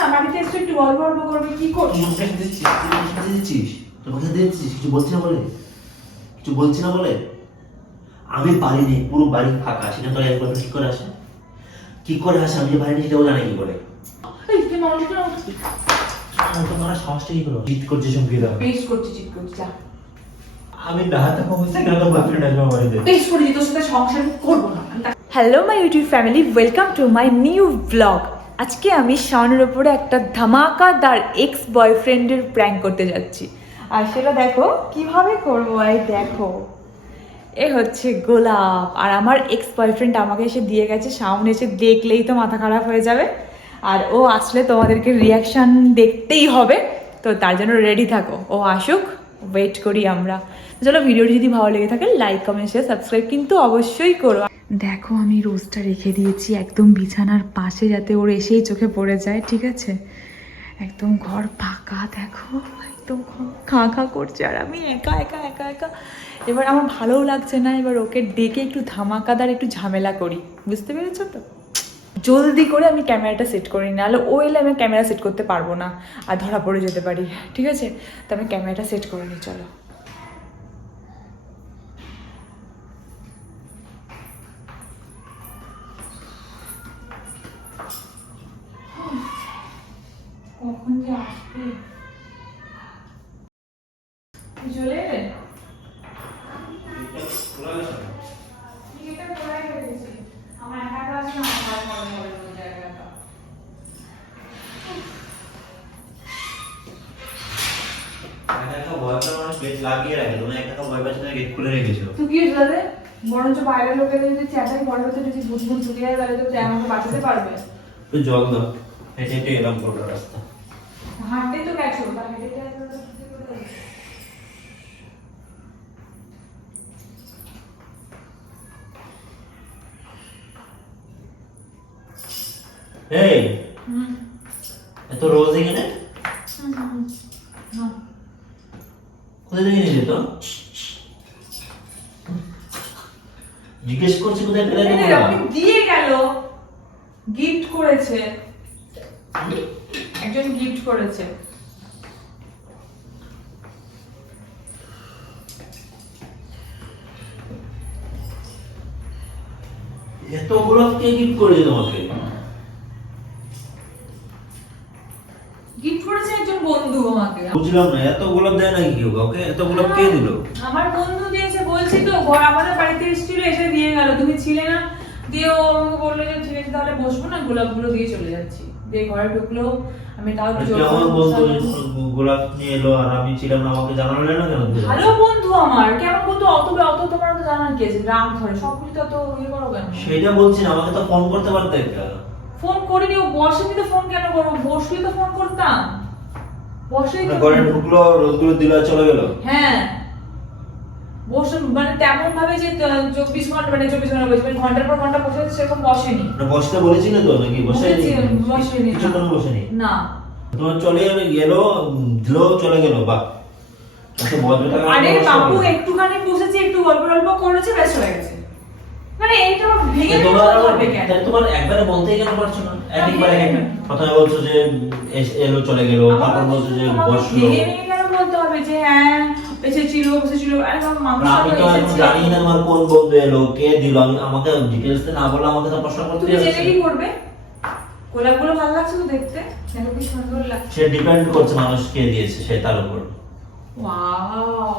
না, বাড়িতে এসে একটু গল্প গল্প করবে, কি করছিস? তোর কথা দিচ্ছিস, কিছু বলছি না বলে, কিছু বলছি না বলে। আমি বাড়ি নেই, পুরো বাড়ি ফাঁকা, সেটা তোর একবার কি করে আসে? কি করে আসে? আমি যে বাড়ি নেই সেটাও জানে কি করে? এই তুই মানুষ কেন উঠছিস? তোমার সাহসটা কি করো? চিট করছিস সঙ্গীতা। পেশ করছিস, চিট করছিস, যা। আমি বেহাতে কমেছি কেন? তোর বয়ফ্রেন্ড আসবে আমার বাড়িতে। পেশ করে তোর সাথে সংসার করবো না। Hello my YouTube family, welcome to my new blog. আজকে আমি শাওনের ওপরে একটা ধামাকাদার এক্স বয়ফ্রেন্ডের প্র্যাঙ্ক করতে যাচ্ছি। আর সেটা দেখো কিভাবে করবো। এই দেখো, এ হচ্ছে গোলাপ, আর আমার এক্স বয়ফ্রেন্ড আমাকে এসে দিয়ে গেছে। শাওন এসে দেখলেই তো মাথা খারাপ হয়ে যাবে, আর ও আসলে তোমাদেরকে রিয়াকশান দেখতেই হবে, তো তার জন্য রেডি থাকো। ও আসুক, ওয়েট করি আমরা। চলো, ভিডিওটি যদি ভালো লেগে থাকে লাইক কমেন্ট শেয়ার সাবস্ক্রাইব কিন্তু অবশ্যই করো। দেখো, আমি রোজটা রেখে দিয়েছি একদম বিছানার পাশে, যাতে ওর এসেই চোখে পড়ে যায়, ঠিক আছে? একদম ঘর ফাঁকা, দেখো একদম খা খা করছে, আর আমি একা একা একা একা। এবার আমার ভালোও লাগছে না, এবার ওকে ডেকে একটু ধামাকাদার একটু ঝামেলা করি, বুঝতে পেরেছো তো? জলদি করে আমি ক্যামেরাটা সেট করি, নাহলে ও এলে আমি ক্যামেরা সেট করতে পারবো না, আর ধরা পড়ে যেতে পারি, ঠিক আছে? তো আমি ক্যামেরাটা সেট করে নিই, চলো। কখন যে আসবে? তুই চলে এলে? টিকিটটা খোলাই রেখেছি। আমার একা একা আছে না, আমার ভালো মনে হবে ওই জায়গাটা। একা ভয়টা মানে গেট লাগিয়ে রাখে, তুমি একা ভয় পাচ্ছ না, গেট খুলে রেখেছো। তুই কি হয়েছে? বরঞ্চ বাইরের লোকেদের যদি চেঁচাই, পরে হতে যদি বুঝবুঝ ঢুকে যায়, তাহলে তো আমাকে বাঁচাতে পারবে। একটু জল দাও, হেঁটে হেঁটে এরকম করো রাস্তা। হাঁটতেই তো গেছো, তা হেঁটে হেঁটে আসবে তো কি করে যাবে? এই, হুম এত রোজ এখানে হুম হুম, হুম। কোথায় থেকে নিয়ে যেত? জিজ্ঞেস করছি কোথায় পেলে এই, তোমরা? আমাকে দিয়ে গেল, গিফট করেছে, একজন গিফট করেছে। এত গোলাপ কে গিফট করেছে তোমাকে? গিফট করেছে একজন বন্ধু আমাকে। বুঝলাম না, এত গোলাপ দেয় নাকি কেউ কাউকে? এত গোলাপ কে দিল? আমার বন্ধু দিয়েছে, বলছি তো, ঘর আমাদের বাড়িতে এসেছিল, এসে দিয়ে গেল, তুমি ছিলে না। দিয়ে ও আমাকে বললো যে ঠিক আছে তাহলে বসবো না, গোলাপগুলো দিয়ে চলে যাচ্ছি। দিয়ে ঘরে ঢুকলো, আমি তাও একটু জোর কেমন করে বন্ধু বসালাম। গোলাপ নিয়ে এলো আর আমি ছিলাম না, আমাকে জানালো না কেন? ভালো বন্ধু আমার, কেমন বন্ধু? অত অত তোমার তো জানার কি আছে, গ্রাম ধরে সবকিছু তো ইয়ে করো কেন? সেটা বলছি না, আমাকে তো ফোন করতে পারতে একটা। ফোন করিনি, ও বসেনি তো ফোন কেন করবো? বসলে তো ফোন করতাম, বসেই তো ঘরে ফোন- ঢুকলো, রোদগুলো দিল আর চলে গেল। হ্যাঁ, বসে মানে তেমন ভাবে যে 24 ঘন্টা, মানে 24 ঘন্টা বলছি, মানে ঘন্টার পর ঘন্টা বসে আছে সেরকম বসেনি। না বসতে বলেছিল তো নাকি? বসেনি? বসেনি, কিছুক্ষণ বসেনি? না। তোমার চলে গেল, দিল, চলে গেল, বাহ। এত ভদ্রতা কেন? আরে বাবু, একটুখানি বসেছে, একটু গল্প গল্প করেছে, ব্যাস হয়ে গেছে। মানে এইটা ভেঙে তোমার ফেলতে আবার হবে কেন? তাহলে তোমার একবারে বলতেই কেন পারছো না? একবার একটা প্রথমে বলছো যে এলো চলে গেল, তারপর বলছো যে আমাকে বসলো। ভেঙে ভেঙে কেন বলতে হবে যে হ্যাঁ এসেছিল বসেছিল? আরে বাবা, মানুষ আমি তো এখন এসেছে। জানি না তোমার কোন বন্ধু এলো, কে দিল, আমাকে ডিটেইলস না বলে আমাকে তো প্রশ্ন করতে তুমি জেনে হচ্ছে। কি করবে? গোলাপগুলো ভালো লাগছে তো দেখতে, দেখো কি সুন্দর লাগছে। সে ডিপেন্ড করছে মানুষ কে দিয়েছে, সে তার উপর। ওয়াও,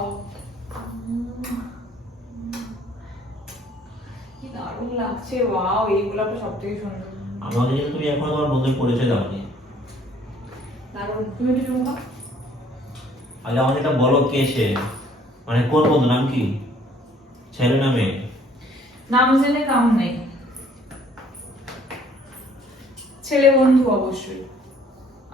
কি দারুণ লাগছে। ওয়াও, এই গোলাপটা সবথেকে সুন্দর। আমাকে কিন্তু তুমি এখন তোমার বন্ধুর পরিচয় দাওনি। দারুণ, তুমি একটু চুমু খাও। আগে আমাকে এটা বলো, কে সে, মানে কোন বন্ধু, নাম কি, ছেলে না মেয়ে? নাম জেনে কাম নেই, ছেলে বন্ধু অবশ্যই।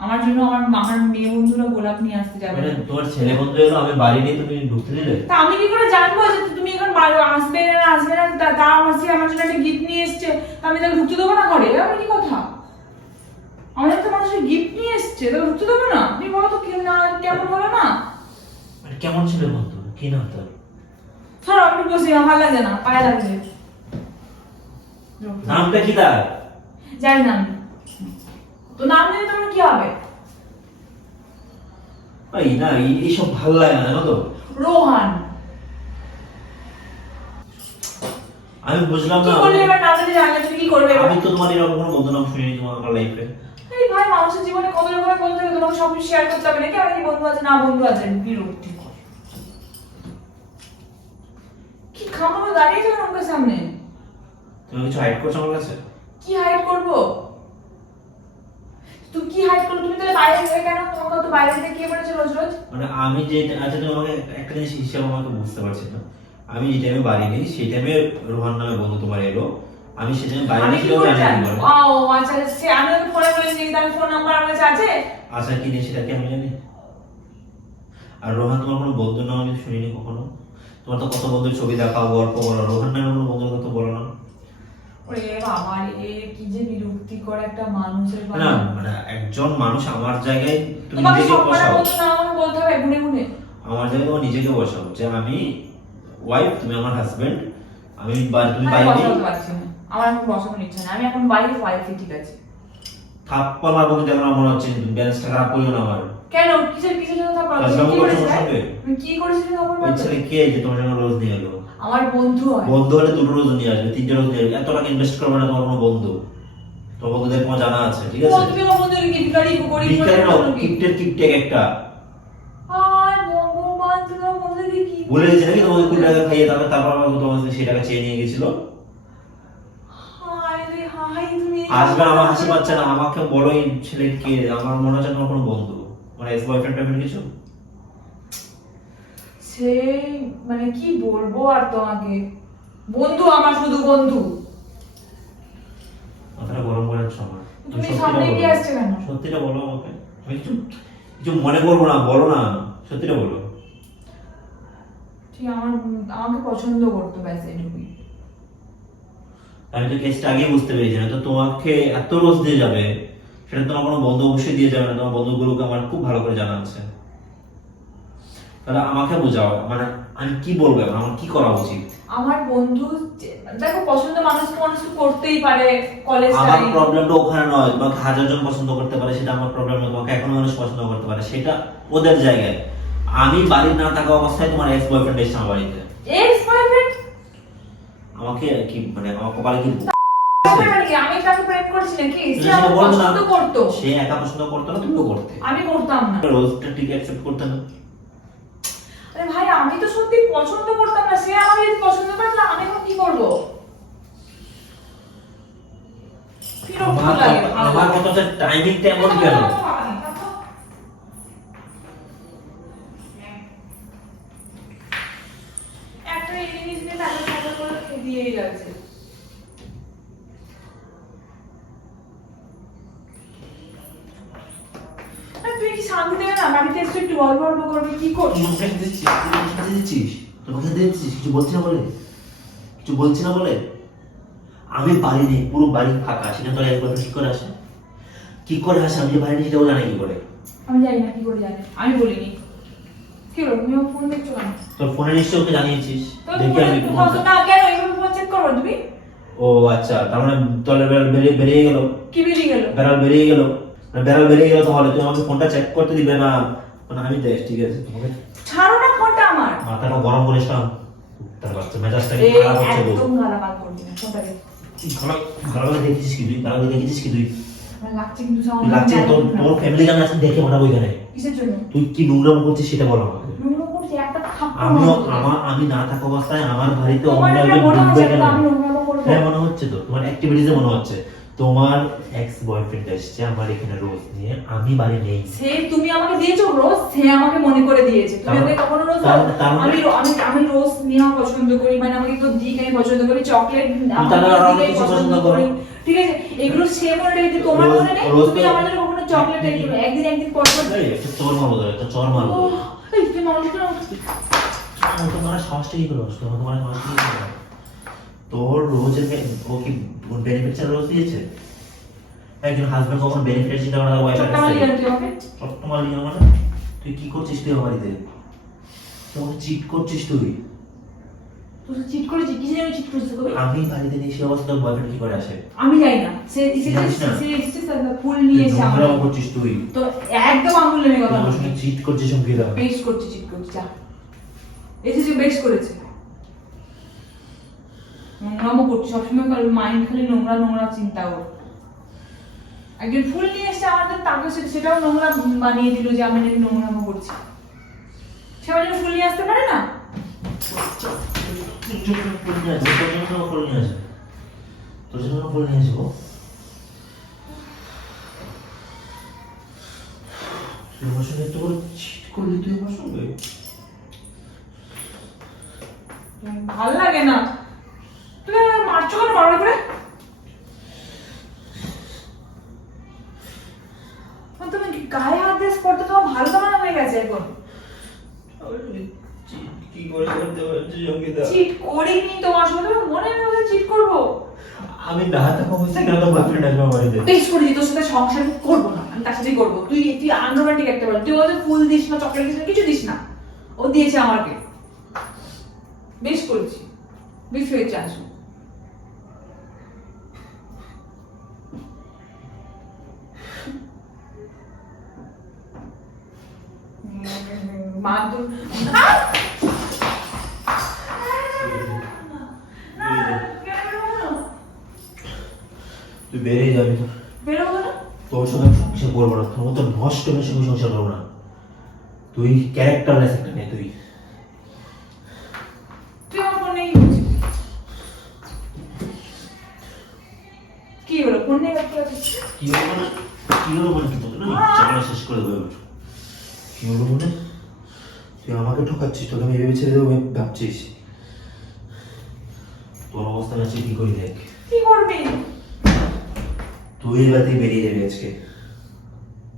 আমার জন্য আমার মেয়ে বন্ধুরা গোলাপ নিয়ে আসতে যাবে মানে না। তোমার ছেলে বন্ধু এলো, আমি বাড়ি নেই, তুমি ঢুকতে দিলে? তা আমি কি করে জানবো যে তুমি এখন আসবে না আসবে না? তা আমার জন্য একটা গিফট নিয়ে এসছে, তা আমি তাকে ঢুকতে দেবো না ঘরে? এবার কি কথা? আমাদের তো মানুষের গিফট নিয়ে এসছে, তাকে ঢুকতে দেবো না? তুমি বলো তো কেমন হলো না? মানে কেমন ছিল বন্ধু, কি নাম তোর? ধরো আমি বসি, আমার ভালো লাগে না, পায়ে লাগছে। নামটা কি তার? জানি না আমি। তো নাম জানি তোমার কি হবে? এই না এইসব ভালো লাগে না জানো তো। রোহান আমি বুঝলাম কি না, করলে এবার না জানি জানলে তুমি কি করবে এবার? আমি তো তোমার এরকম কোনো বন্ধু নাম শুনিনি তোমার লাইফে। এই ভাই মানুষের জীবনে কত রকমের বন্ধু থাকে, তোমাকে সব শেয়ার করতে হবে নাকি? আমার কি বন্ধু আছে না বন্ধু আছে, বিরক্তি কর। কি খামানো দাঁড়িয়ে যাবে আমার সামনে? তুমি কিছু হাইড করছো আমার কাছে? কি হাইড করব? তুমি কি হাইড করো? তুমি তাহলে বাইরে থেকে কেন? তোমাকে তো বাইরে থেকে কে বলেছে রোজ রোজ? মানে আমি যে আচ্ছা তুমি আমাকে একটা জিনিস হিসাব আমাকে বুঝতে পারছি না। আমি যে টাইমে বাড়ি নেই সেই টাইমে রোহান নামে বন্ধু তোমার এলো, আমি সেই টাইমে বাড়ি আমি নেই কি সেটাও করে জানি জানি? না। ও আচ্ছা সে আমি তো ফোনে বলেছি তার ফোন নাম্বার আমার কাছে আছে। আচ্ছা কি নেই সেটা কি আমি জানি? আর রোহান তোমার কোনো বন্ধুর নাম আমি শুনিনি কখনো। তোমার তো কত বন্ধুর ছবি দেখাও, গল্প বলো, রোহান নামে কোনো বন্ধুর কথা বলো না। ওরে বাবা রে, কি যে বিরক্তিকর একটা মানুষের না বাবা। মানে একজন মানুষ আমার জায়গায় তুমি তোমাকে নিজেকে সব কটা বসাও, বলতে না আমাকে বলতে হবে গুনে গুনে। আমার জায়গায় তোমার নিজেকে বসাও যে আমি ওয়াইফ, তুমি আমার হাজবেন্ড, তুমি আমি বাড়ি নেই। বসাতে পারছি না, আমার এখন বসানোর ইচ্ছা নেই, আমি এখন বাইরে ওয়াইফে ঠিক আছে। থাপ্পড় মারবো কিন্তু এখন আমার মনে হচ্ছে তুমি ব্যালেন্সটা খারাপ করিও না আমার। কেন কিসের কিসের জন্য থাপ্পড়? কাজলামো কি করছো করেছিস? আমার সঙ্গে? তুমি কি করেছিস থাপ্পড় ওই মারতে? ছেলে কে যে তোমার জন্য রোজ নিয়ে এলো? আমার বন্ধু হয়। বন্ধু হলে দুটো রোজ নিয়ে আসবে, তিনটে রোজ নিয়ে আসবে, এত টাকা ইনভেস্ট করবে না তোমার কোনো বন্ধু। তোমার বন্ধুদের তোমার জানা আছে, ঠিক আছে? তুমি আমার বন্ধুকে কি ভিখারি গরিব ভিখারি বলে নাও, কি? কিপটের কিপটেক একটা। আর ভগবান তুমি আমার বন্ধুকে কি ভুলে গেছে নাকি তোমাকে কুড়ি টাকা খাইয়ে তারপর আমাকে তোমার কাছে সেই টাকা চেয়ে নিয়ে গেছিল? হায় রে হায়, তুমি আসবে আমার হাসি পাচ্ছে না, আমাকে বড় এই ছেলে কে? আমার মনে হচ্ছে তোমার কোনো বন্ধু, মানে এক্স বয়ফ্রেন্ড টাইপের কিছু। সে মানে কি বলবো আর তোমাকে, বন্ধু আমার শুধু বন্ধু। মাথাটা গরম করে যাচ্ছ আমার। তুমি সত্যিটা সামনে বলো। এগিয়ে আসছে কেন? সত্যিটা বলো আমাকে, আমি কিছু কিছু মনে করবো না, বলো না, সত্যিটা বলো। ঠিক আমাকে পছন্দ করতো ব্যাস এইটুকুই। আমি তো কেসটা আগেই বুঝতে পেরেছি, না তো তোমাকে এত রোজ দিয়ে যাবে সেটা তোমার কোনো বন্ধু অবশ্যই দিয়ে যাবে না, তোমার বন্ধুগুলোকে আমার খুব ভালো করে জানা আছে। তাহলে আমাকে বোঝাও, মানে আমি কি বলবো এখন, আমার কি করা উচিত? আমার বন্ধু দেখো পছন্দ মানুষ মানুষ করতেই পারে কলেজ আমার টাইম। প্রবলেমটা ওখানে নয়, তোমাকে হাজার জন পছন্দ করতে পারে সেটা আমার প্রবলেম নয়, তোমাকে এখনো মানুষ পছন্দ করতে পারে সেটা ওদের জায়গায়। আমি বাড়ি না থাকা অবস্থায় তোমার এক্স বয়ফ্রেন্ড এসেছে আমার বাড়িতে। এক্স বয়ফ্রেন্ড আমাকে কি মানে আমার কপালে কি মানে কি আমি তাকে প্রেম করছি নাকি? সে সেটা আমাকে বলবো না। পছন্দ করতো, সে একা পছন্দ করতো না, তুমিও করতে। আমি করতাম না। রোজটা ঠিক অ্যাকসেপ্ট করতে না। আরে ভাই আমি তো সত্যি পছন্দ করতাম না, সে আমাকে যদি পছন্দ করে তাহলে আমি এখন কি করবো? বিরক্ত লাগে আমার কথা হচ্ছে টাইমিংটা এমন কেন? একটা এই জিনিস নিয়ে টাকা টাকা করে দিয়েই যাচ্ছে। আর তুই কি শান্তি দেবে না? বাড়িতে এসে একটু গল্প গল্প করবি, কি করছিস? তোমাকে দিচ্ছিস, তোমাকে দিচ্ছিস, তোমাকে দিচ্ছিস, কিছু বলছি না বলে, কিছু বলছি না বলে। আমি বাড়ি নেই, পুরো বাড়ি ফাঁকা, সেটা তোর একবার কি করে আসে? কি করে আসে? আমি যে বাড়ি নেই সেটাও জানি কি করে? আমি জানি না কি করে জানি, আমি বলিনি। কি হলো তুমি ফোন দেখছো কেন? তোর ফোনে নিশ্চয়ই ওকে জানিয়েছিস, তো দেখি আমি তুমি ফোনটা। না কেন এইভাবে ফোন চেক করো তুমি? ও আচ্ছা, তার মানে তোর বেরিয়ে বেরিয়ে গেল, কি বেরিয়ে গেল? বেড়াল বেরিয়ে গেল, মানে বেড়াল বেরিয়ে গেল, তাহলে তুই আমাকে ফোনটা চেক করতে দিবে না? মানে আমি দেখ ঠিক আছে, তোমাকে ছাড়ো না ফোনটা আমার। মাথাটা গরম করিস না, তার বাচ্চা মেজাজটা কি এই খারাপ হচ্ছে গো। একদম গালাগাল করবি না, ফোনটা দে। খারাপ দেখেছিস কি তুই? খারাপ দেখেছিস কি তুই? আমার লাগছে কিন্তু তুই সাউন্ড লাগছে তোর তোর ফ্যামিলি গান আছে দেখে মনে হয় ওইখানে। কিসের জন্য? তুই কি নোংরাম করছিস সেটা বল আমাকে। নোংরা করছি একটা থাপ্পড় আমিও মারবো। আমি না থাকা অবস্থায় আমার বাড়িতে তোমার অন্য এটা একজন মনে ঢুকবে হচ্ছে কেন? তো আমি নোংরা করবো? হ্যাঁ মনে হচ্ছে তো, তোমার অ্যাক্টিভিটিসে মনে হচ্ছে। তোমার এক্স বয়ফ্রেন্ড এসেছে আমার এখানে রোজ নিয়ে, আমি বাড়ি নেই। সে তুমি আমাকে দিয়েছো রোজ, সে আমাকে মনে করে দিয়েছে। তুমি আমাকে কখনো রোজ দাও? আমি রোজ নেওয়া পছন্দ করি, মানে আমাকে তো দিক আমি পছন্দ করি, চকলেট তাহলে আরো অনেক কিছু পছন্দ করো। ঠিক আছে এগুলো সে মনে রেখেছে, তোমার রোজ- মনে নেই? রোজ তুমি তো- আমার জন্য কখনো চকলেট রেখে দিবে একদিন পর পর। এই, একটা চোর মারবো তোর, একটা চোর মারবো। ওহ, এই তুই মানুষকে না তোমার সাহসটা কি করে আসলো? তোমার সাহসটা কি করে? তোর রোজের ও কি বেনিফিট ছাড়া রোজ দিয়েছে? একজন হাজবেন্ড কখন বেনিফিট চিন্তা করে তার ওয়াইফের ছোট্ট মালি জানো তুই আমাকে? সপ্তমাল নিয়ে মানে তুই কি করছিস? তুই আমার বাড়িতে তুই আমাকে চিট করছিস তুই। তুই চিট করেছিস, কিসে আমি চিট করেছিস কবি? আমি বাড়িতে নিয়ে সে অবস্থা তোর বয়ফ্রেন্ড কি করে আসে? আমি জানি না, সে জানিস না? এসেছে ফুল নিয়ে এসে আমার নোংরামো করছিস তুই। তো একদম আঙুল নেমে কথা তোর বলছিস। সঙ্গে চিট করছিস সঙ্গীরা। বেশ করছে, চিট করছে, যা এসেছে বেশ করেছে। নোংরামো করছে সবসময়, মাইন্ড খালি নোংরা নোংরা চিন্তা ওর। একজন ফুল নিয়ে এসে আমাদের, তাকে সেটাও নোংরা বানিয়ে দিল যে আমি নাকি নোংরামো করছি। সে আমার জন্য ফুল নিয়ে আসতে পারে না? তোর জন্য ফুল নিয়ে আসবো, তোর জন্য ফুল নিয়ে আসবো, তোর জন্য ফুল নিয়ে আসবো। তুই আমার সঙ্গে এত বড় চিট করলি, তুই আমার সঙ্গে? ভাল লাগে না। তুমি আমাকে মারছো কেন বারবার করে? তুমি গায়ে হাত দিয়ে স্পর্ধা, তোমার ভালো তো মনে হয়ে গেছে এখন। কি করে করতে পারছি সঙ্গীতা? চিট করিনি তোমার সঙ্গে, তোমার মনে হয় চিট করবো। আমি না থাকা অবস্থায় কেন তোর বয়ফ্রেন্ড আসবে আমার বাড়িতে? বেশ করেছি, তোর সাথে সংসার করবো না, আমি তার সাথেই করবো। তুই তুই আনরোমান্টিক একটা বল, তুই ওদের ফুল দিস না, চকলেট দিস না, কিছু দিস না। ও দিয়েছে আমাকে। বেশ করেছি, বেশ হয়েছে। আসো মাদুর তুই বেরিয়ে যাবি। বেরোবো না? তোর সঙ্গে সংসার করবো না, তোর মতো নষ্ট মেয়ের সঙ্গে সংসার করবো না। তুই ক্যারেক্টারলেস একটা মেয়ে তুই। তুই আমার ফোন নেই বলছিস? কি হলো, ফোন নেই রাখতে পারছিস? কি হলো মানে? কি হলো মানে? কি বলতো না, ঝামেলা শেষ করে দেবো এবার। কি হলো মানে? তুই আমাকে ঠকাচ্ছিস, তোকে আমি ভেবে ছেড়ে দেবো ভাবছিস? তোর অবস্থা আছে কি করি দেখ। কি করবি? তুই এই বাড়ি থেকে বেরিয়ে যাবি আজকে।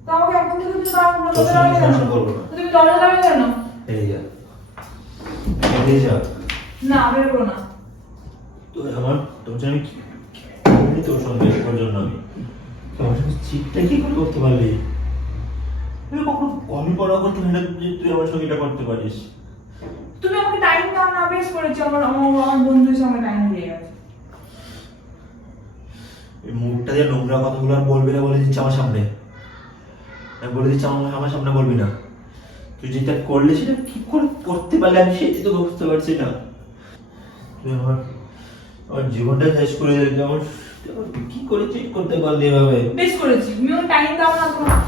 তো আমাকে এখন থেকে তুই দাঁড়া কোনো তোর কথা সঙ্গে বলবি কেন? সংসার করবো না। তুমি দরজা লাগাবে কেন? বেরিয়ে যা, বেরিয়ে যা। না, বেরোবো না। তুই আমার, তোর জন্য কি করবি? তোর সঙ্গে তোর জন্য আমি তোমার সঙ্গে চিটটা কি করে করতে পারলি? তুই কখনো কল্পনা করতে পারি না যে তুই আমার সঙ্গে এটা করতে পারিস। তুমি আমাকে টাইম দাও না, বেশ করেছো। আমার বন্ধুর সঙ্গে টাইম দিয়ে গেছে। এই মুখটা দিয়ে নোংরা কথাগুলো আর বলবি না বলে দিচ্ছি আমার সামনে। আমি বলে দিচ্ছি আমার সামনে বলবি না। তুই যেটা করলে সেটা কি করে করতে পারলে আমি সেটাই তো বুঝতে পারছি না। তুই আমার জীবনটা শেষ করে দিলি। তুই আমার কি করে চিট করতে পারলি এভাবে? বেশ করেছি, তুমি আমাকে টাইম দাও না তোমার।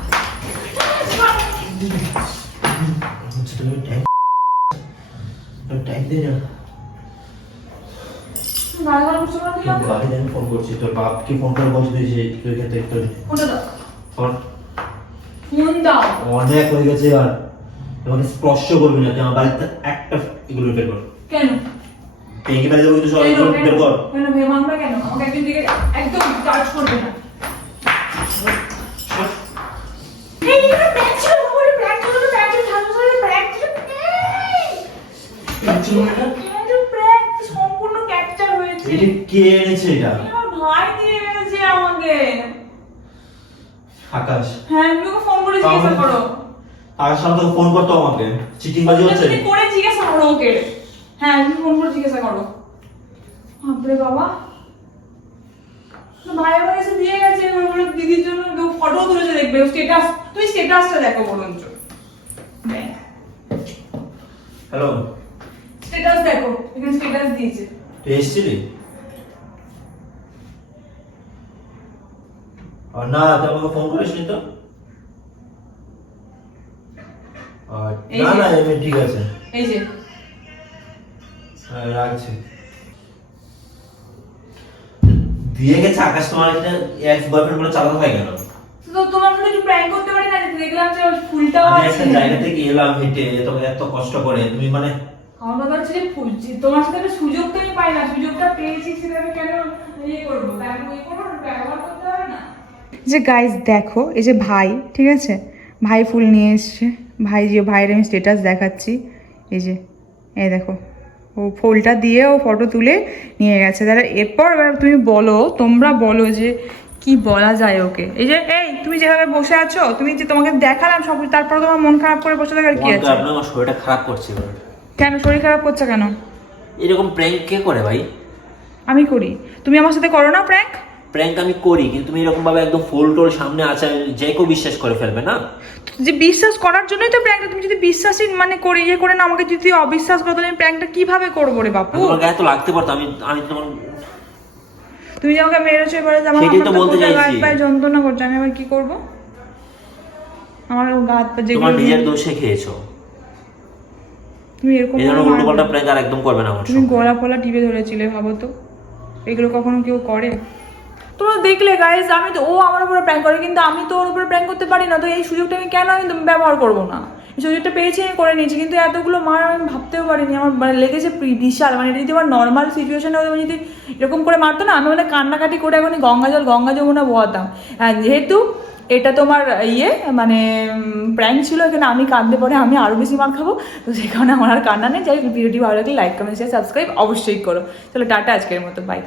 আচ্ছা, তুমি টাইম দে না। তুমি গালাগাল করছো কেন তুমি আমাকে? বাড়িতে আমি ফোন করছি, তোর বাপকে ফোন করে বলছি যে তুই ক্ষেত্রে একটু ফোনটা দাও, ফোন ফোন দাও। অনেক হয়ে গেছে। আর তোমাকে স্পর্শ করবি না। তুই আমার বাড়িতে একটা এগুলো বের কর। কেন? ভেঙে ফেলে দেবো কিন্তু সব কেন? এগুলো বের কর। কেন ভাঙবে কেন? আমাকে একদিন থেকে একদম টাচ করবে না। এই এটা প্র্যাঙ্ক ছিল, বলে প্র্যাঙ্ক ছিল, প্র্যাঙ্ক ছিল, ঠাকুর করে প্র্যাঙ্ক ছিল। প্র্যাঙ্ক সম্পূর্ণ ক্যাপচার হয়েছে। এটা কে এনেছে এটা? আমার ভাই দিয়ে এনেছে আমাকে। আকাশ। হ্যাঁ, তুমি ওকে ফোন করে জিজ্ঞাসা করো। আকাশ আমাকে ফোন করতো আমাকে। চিটিং বাজি হচ্ছে। তুমি করে জিজ্ঞাসা করো ওকে। হ্যাঁ, তুমি ফোন করে জিজ্ঞাসা করো। বাপরে বাবা, তো ভাই আমার এসে দিয়ে গেছে। ওর দিদির জন্য ফটো তুলেছে, দেখবে স্ট্যাটাস। তুই স্ট্যাটাসটা দেখো বরঞ্চ। হ্যালো, স্ট্যাটাস দেখো, এখানে স্ট্যাটাস দিয়েছে। তুই এসেছিলি? আর না, তুই আমাকে ফোন করিসনি তো? এই না যে। না, এমনি ঠিক আছে। এই যে হ্যাঁ, রাখছি। দিয়ে গেছে আকাশ তোমার একটা এক্স বয়ফ্রেন্ড বলে চালাতে হয় কেন? তো তোমার জন্য একটু প্র্যাঙ্ক করতে পারি না? দেখলাম যে ওর ফুলটাও আমি আছে। একটা জায়গা থেকে এলাম হেঁটে, তোকে এত কষ্ট করে তুমি মানে আমার কথা হচ্ছে যে তোমার সাথে একটা সুযোগ তো আমি পাই না। সুযোগটা পেয়েছি, সেটা আমি কেন ইয়ে করবো? তাকে ইয়ে করবো না, ব্যবহার করতে হবে না। যে গাইস দেখো, এই যে ভাই, ঠিক আছে, ভাই ফুল নিয়ে এসছে। ভাইয়ের আমি স্ট্যাটাস দেখাচ্ছি। এই দেখো, ও ফুলটা দিয়ে ও ফটো তুলে নিয়ে গেছে। তাহলে এরপর এবার তুমি বলো, তোমরা বলো যে কি বলা যায় ওকে। এই তুমি যেভাবে বসে আছো, তুমি যে তোমাকে দেখালাম সব, তারপর তোমার মন খারাপ করে বসে থাকার কি আছে? আমার শরীরটা খারাপ করছে এবার। কেন শরীর খারাপ করছে কেন? এরকম প্র্যাঙ্ক কে করে ভাই? আমি করি, তুমি আমার সাথে করো না প্র্যাঙ্ক? প্র্যাঙ্ক আমি করি, কিন্তু তুমি এরকম ভাবে একদম ফুল টোল সামনে আছে, যে কেউ বিশ্বাস করে ফেলবে না? যে বিশ্বাস করার জন্যই তো প্র্যাঙ্কটা, তুমি যদি বিশ্বাসই মানে করে ইয়ে করে না আমাকে যদি অবিশ্বাস করো তাহলে আমি প্র্যাঙ্কটা কিভাবে করবো রে বাপু? তোমার গায়ে তো লাগতে পারতো, আমি আমি তোমার তুমি যে আমাকে মেরেছো এবারে, আমার সেটাই তো হাতটা বলতে পুরো চাইছি। গায়ে পায়ে যন্ত্রণা করছে, আমি আবার কি করবো? আমার গা হাত পা তোমার যেগুলো নিজের দোষে খেয়েছো। তুমি এরকম এই জন্য করে উল্টো পাল্টা মারবে। প্র্যাঙ্ক আর একদম করবে না আমার তুমি সঙ্গে। গলা ফলা টিপে ধরেছিলে, ভাবো তো এগুলো কখনো কেউ করে? তোমরা দেখলে গাইজ, আমি তো, ও আমার উপরে প্র্যাঙ্ক করে কিন্তু আমি তো ওর উপরে প্র্যাঙ্ক করতে পারি না, তো এই সুযোগটা আমি কেন আমি ব্যবহার করবো না? এই সুযোগটা পেয়েছি, আমি করে নিয়েছি, কিন্তু এতগুলো মার আমি ভাবতেও পারিনি। আমার মানে লেগেছে বিশাল, মানে এটা যদি আমার নর্মাল সিচুয়েশনে যদি এরকম করে মারতো না, আমি মানে কান্নাকাটি করে এখনই গঙ্গা যমুনা বোয়াতাম। আর যেহেতু এটা তোমার ইয়ে মানে প্র্যাঙ্ক ছিল, এখানে আমি কাঁদতে পরে আমি আরও বেশি মার খাবো, তো সেই কারণে আমার আর কান্না নেই। যাই ভিডিওটি ভালো লাগলে লাইক কমেন্ট শেয়ার সাবস্ক্রাইব অবশ্যই করো। চলো টাটা, আজকের মতো বাই।